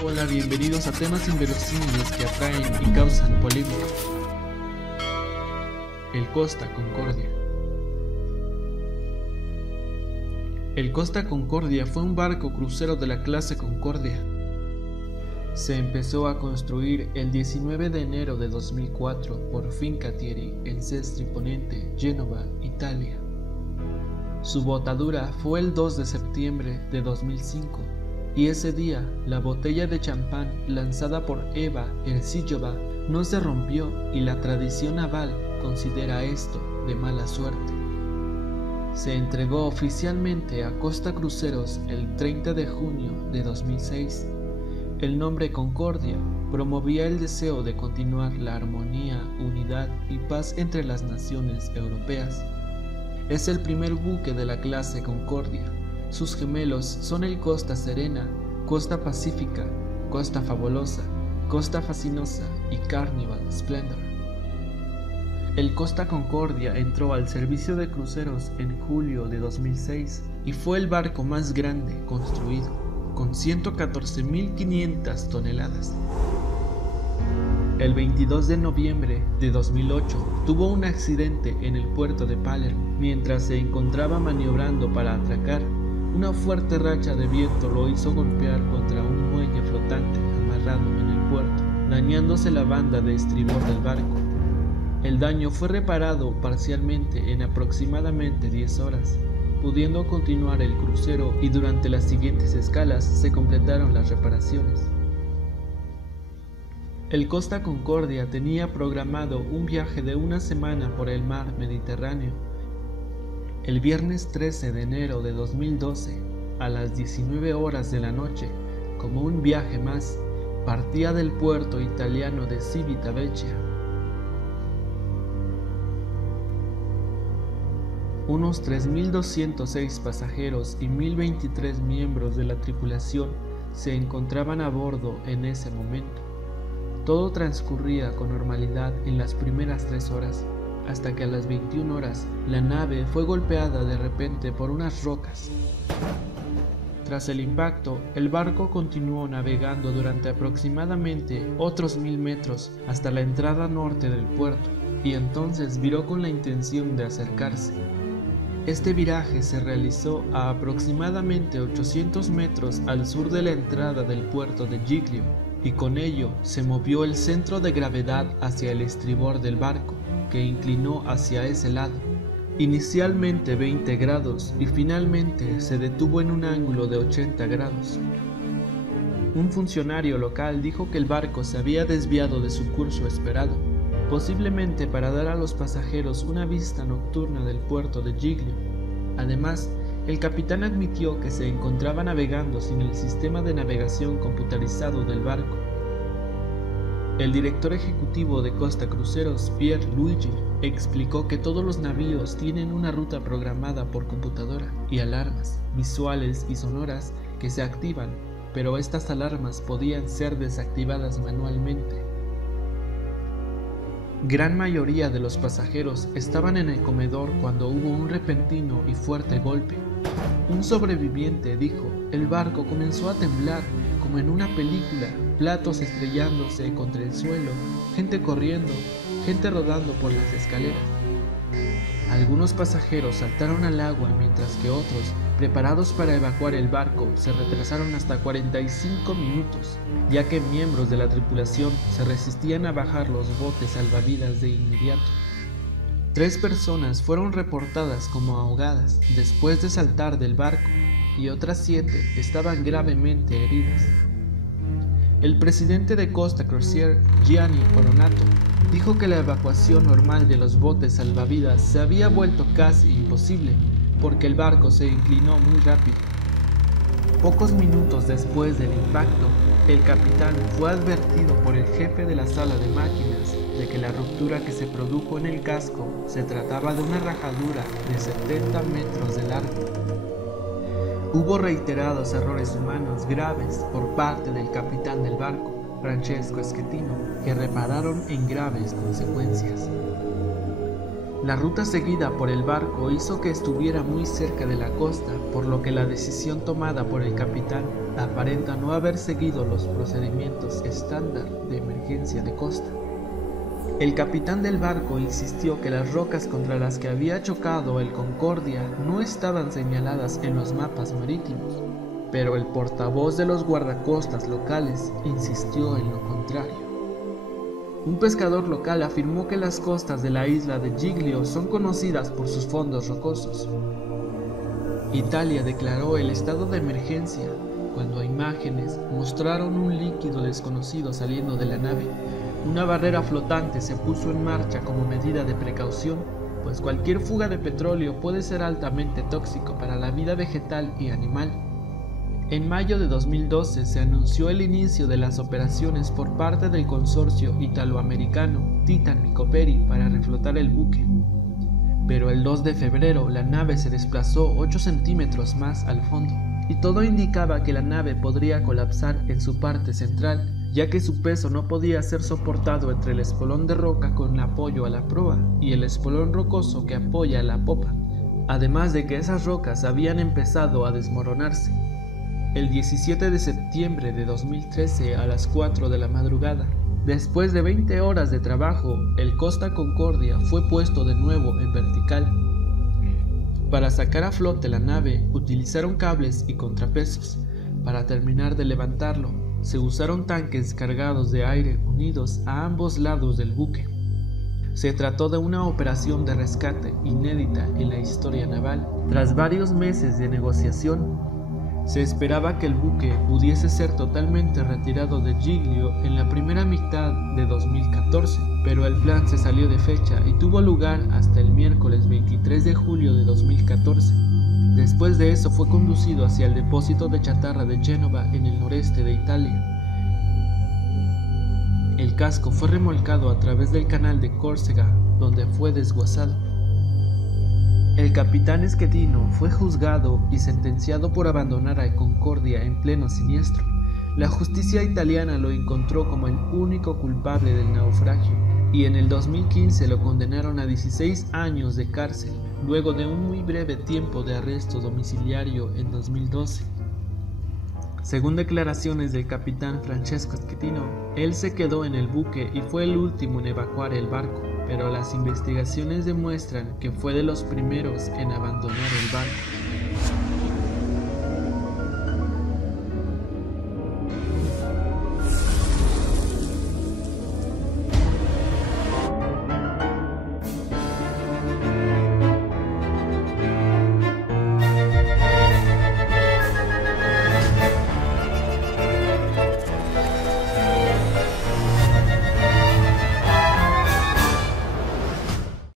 Hola, bienvenidos a temas inverosímiles que atraen y causan polémica. El Costa Concordia. El Costa Concordia fue un barco crucero de la clase Concordia. Se empezó a construir el 19 de enero de 2004 por Fincantieri en Sestri Ponente, Génova, Italia. Su botadura fue el 2 de septiembre de 2005 y ese día la botella de champán lanzada por Eva Herzigova no se rompió y la tradición naval considera esto de mala suerte. Se entregó oficialmente a Costa Cruceros el 30 de junio de 2006. El nombre Concordia promovía el deseo de continuar la armonía, unidad y paz entre las naciones europeas. Es el primer buque de la clase Concordia. Sus gemelos son el Costa Serena, Costa Pacífica, Costa Fabulosa, Costa Fascinosa y Carnival Splendor. El Costa Concordia entró al servicio de cruceros en julio de 2006 y fue el barco más grande construido, con 114.500 toneladas. El 22 de noviembre de 2008 tuvo un accidente en el puerto de Palermo. Mientras se encontraba maniobrando para atracar, una fuerte racha de viento lo hizo golpear contra un muelle flotante amarrado en el puerto, dañándose la banda de estribor del barco. El daño fue reparado parcialmente en aproximadamente 10 horas, pudiendo continuar el crucero, y durante las siguientes escalas se completaron las reparaciones. El Costa Concordia tenía programado un viaje de una semana por el mar Mediterráneo. El viernes 13 de enero de 2012, a las 19 horas de la noche, como un viaje más, partía del puerto italiano de Civitavecchia. Unos 3.206 pasajeros y 1.023 miembros de la tripulación se encontraban a bordo en ese momento. Todo transcurría con normalidad en las primeras 3 horas, hasta que a las 21 horas la nave fue golpeada de repente por unas rocas. Tras el impacto, el barco continuó navegando durante aproximadamente otros 1.000 metros hasta la entrada norte del puerto, y entonces viró con la intención de acercarse. Este viraje se realizó a aproximadamente 800 metros al sur de la entrada del puerto de Giglio, y con ello se movió el centro de gravedad hacia el estribor del barco, que inclinó hacia ese lado, inicialmente 20 grados y finalmente se detuvo en un ángulo de 80 grados. Un funcionario local dijo que el barco se había desviado de su curso esperado, posiblemente para dar a los pasajeros una vista nocturna del puerto de Giglio. Además, el capitán admitió que se encontraba navegando sin el sistema de navegación computarizado del barco. El director ejecutivo de Costa Cruceros, Pier Luigi, explicó que todos los navíos tienen una ruta programada por computadora y alarmas visuales y sonoras que se activan, pero estas alarmas podían ser desactivadas manualmente. Gran mayoría de los pasajeros estaban en el comedor cuando hubo un repentino y fuerte golpe. Un sobreviviente dijo: el barco comenzó a temblar como en una película, platos estrellándose contra el suelo, gente corriendo, gente rodando por las escaleras. Algunos pasajeros saltaron al agua, mientras que otros, preparados para evacuar el barco, se retrasaron hasta 45 minutos, ya que miembros de la tripulación se resistían a bajar los botes salvavidas de inmediato. 3 personas fueron reportadas como ahogadas después de saltar del barco, y otras 7 estaban gravemente heridas. El presidente de Costa Crociere, Gianni Coronato, dijo que la evacuación normal de los botes salvavidas se había vuelto casi imposible porque el barco se inclinó muy rápido. Pocos minutos después del impacto, el capitán fue advertido por el jefe de la sala de máquinas de que la ruptura que se produjo en el casco se trataba de una rajadura de 70 metros de largo. Hubo reiterados errores humanos graves por parte del capitán del barco, Francesco Schettino, que repararon en graves consecuencias. La ruta seguida por el barco hizo que estuviera muy cerca de la costa, por lo que la decisión tomada por el capitán aparenta no haber seguido los procedimientos estándar de emergencia de costa. El capitán del barco insistió que las rocas contra las que había chocado el Concordia no estaban señaladas en los mapas marítimos, pero el portavoz de los guardacostas locales insistió en lo contrario. Un pescador local afirmó que las costas de la isla de Giglio son conocidas por sus fondos rocosos. Italia declaró el estado de emergencia cuando imágenes mostraron un líquido desconocido saliendo de la nave. Una barrera flotante se puso en marcha como medida de precaución, pues cualquier fuga de petróleo puede ser altamente tóxico para la vida vegetal y animal. En mayo de 2012 se anunció el inicio de las operaciones por parte del consorcio italoamericano Titan Micoperi para reflotar el buque. Pero el 2 de febrero la nave se desplazó 8 centímetros más al fondo, y todo indicaba que la nave podría colapsar en su parte central, ya que su peso no podía ser soportado entre el espolón de roca con apoyo a la proa y el espolón rocoso que apoya a la popa, además de que esas rocas habían empezado a desmoronarse. El 17 de septiembre de 2013 a las 4 de la madrugada, después de 20 horas de trabajo, el Costa Concordia fue puesto de nuevo en vertical. Para sacar a flote la nave, utilizaron cables y contrapesos. Para terminar de levantarlo, se usaron tanques cargados de aire unidos a ambos lados del buque. Se trató de una operación de rescate inédita en la historia naval. Tras varios meses de negociación, se esperaba que el buque pudiese ser totalmente retirado de Giglio en la primera mitad de 2014, pero el plan se salió de fecha y tuvo lugar hasta el miércoles 23 de julio de 2014. Después de eso fue conducido hacia el depósito de chatarra de Génova en el noreste de Italia. El casco fue remolcado a través del canal de Córcega, donde fue desguazado. El capitán Schettino fue juzgado y sentenciado por abandonar a Concordia en pleno siniestro. La justicia italiana lo encontró como el único culpable del naufragio y en el 2015 lo condenaron a 16 años de cárcel, luego de un muy breve tiempo de arresto domiciliario en 2012. Según declaraciones del capitán Francesco Schettino, él se quedó en el buque y fue el último en evacuar el barco, pero las investigaciones demuestran que fue de los primeros en abandonar el barco.